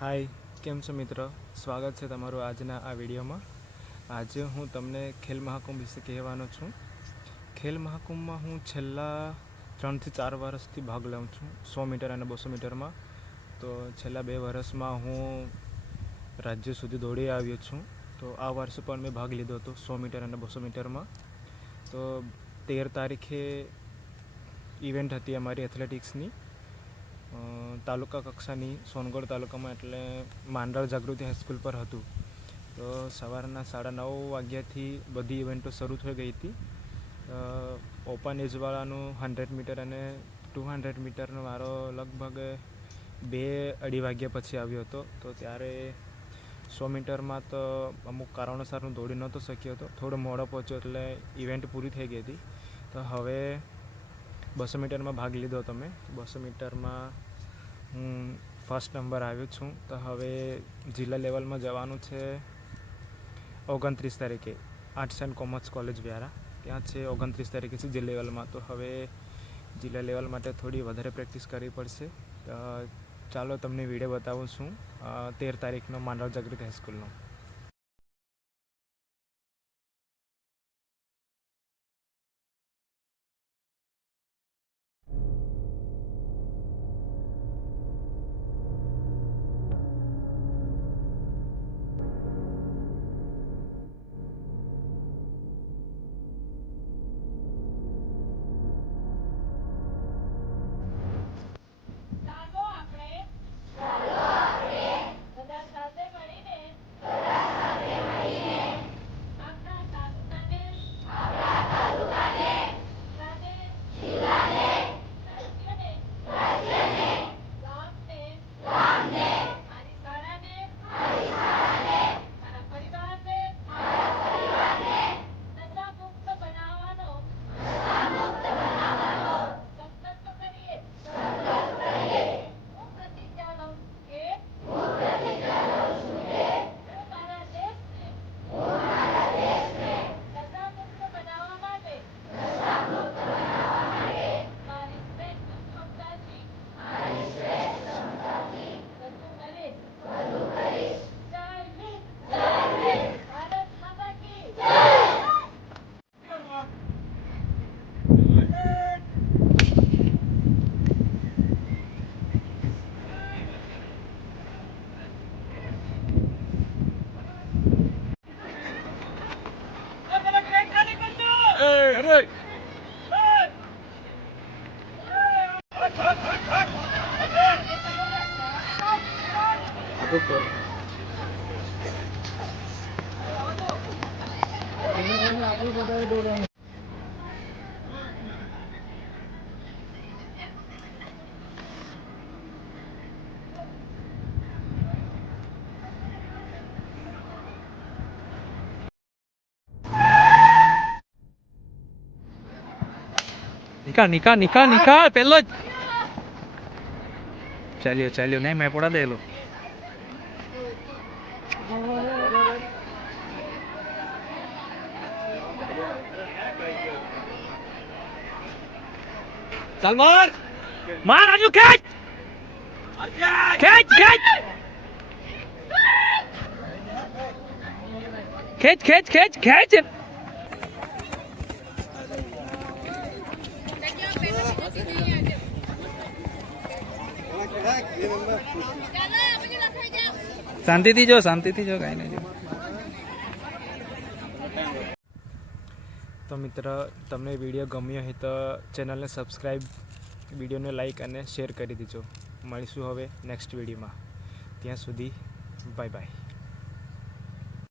हाय केम छो मित्र स्वागत है तमारू आजना आ विडियो में। आज हूँ तमने खेल महाकुंभ विषे कहेवानो छूँ। खेल महाकुंभ में हूँ छेल्ला 3 થી 4 वर्षथी भाग लऊँ छूँ 100 मीटर और 200 मीटर में। तो छेल्ला 2 वर्ष में हूँ राज्य सुधी दौड़ी आव्यो छूँ। तो आ वर्ष पर मैं भाग लीधो तो 100 मीटर और 200 मीटर में। तो 13 तारीखे इवेंट थी अमारी एथलेटिक्सनी तालुका कक्षानी सोनगढ़ तालुका में एटले मांडल जागृति हाईस्कूल पर हतुं। तो सवाરના 9:30 वाग्याथी बधी इवेंटो शरू थई गई थी। ओपन एजवाळानुं 100 मीटर अने 200 मीटरनो मारो लगभग 2-2:30 वाग्या पछी आव्यो हतो। तो त्यारे 100 मीटर में तो अमुक कारणोसर हूँ दौड़ी नहोतो शक्यो हतो, थोड़ो मोड़ो पहोंच्यो एटले इवेंट पूरी थई गई थी। तो हवे 200 मीटर में भाग लीधो तो मैं 200 मीटर में हूँ फर्स्ट नंबर आव्यो छूँ। तो हवे जिला लेवल में जवानुं छे 29 तारीखे arts and commerce college Vyara त्यां छे 29 तारीखे छे जिला लेवल में। तो हवे जिला लेवल माटे थोड़ी वधारे प्रेक्टिस करवी पड़शे। चालो तमने विडियो बतावुं छूं 13 तारीखनो मांडल जागृति हाईस्कूलनो। निकाल पहलो चलियो नहीं मैं पड़ा दे लो चल मार राजू खींच खींच खींच खींच खींच खींच शांति थी जो कहीं नहीं जो। तो मित्र तमने विडियो गम्यो है तो चेनल ने सब्सक्राइब विडियो ने लाइक और शेर कर दीजो। मळीशुं हवे नेक्स्ट विडियो में। त्यां सुधी बाय बाय।